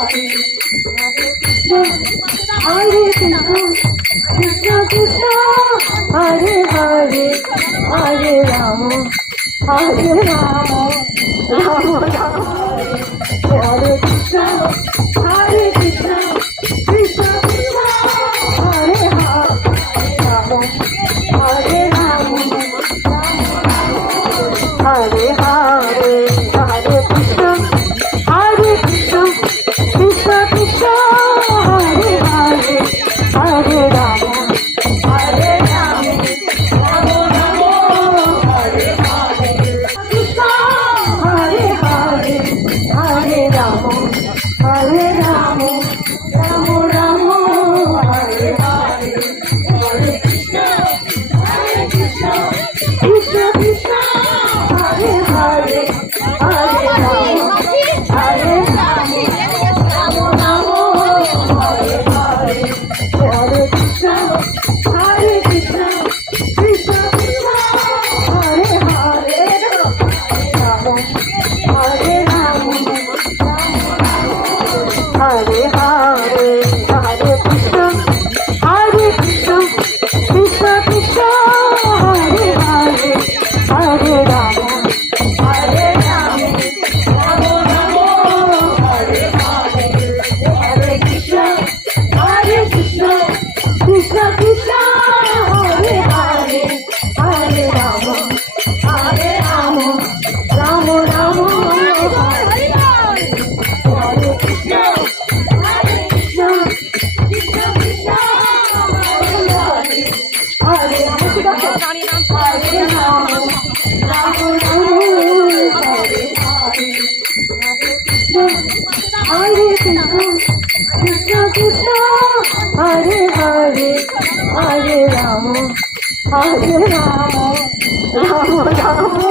Hare Krishna, Krishna Krishna, Hare Hare, Hare Rama, Hare Rama, Rama Rama, Hare Krishna, Krishna Krishna, Hare Hare, Hare Rama, Hare Hare, Hare Krishna, Krishna Krishna, Hare Hare, Hare Rama, Hare Rama, Rama Rama, Hare Hare, Krishna, Hare Hare, Hare Rama, Hare Rama, Rama Rama, Hare Hare, Hare Krishna, Krishna Krishna, Hare Hare, Hare Rama, Hare Rama, Rama Rama, Hare Hare, Hare Krishna, Krishna Krishna, Hare Hare, Rama, Hare Rama, Hare Hare, Hare Krishna, Krishna Krishna, Hare Hare, Hare Rama, Hare Rama, Rama Rama, Hare Hare, Hare Krishna, Krishna Krishna, Hare Hare, Hare Rama, Hare Rama, Rama Rama, Hare Hare, Hare Krishna, Krishna Krishna, Hare Hare, Hare Rama, Hare Rama, Rama Rama, Hare Hare, Hare Krishna, Krishna Krishna, Hare Hare, Hare Rama, Hare Rama, Rama Rama,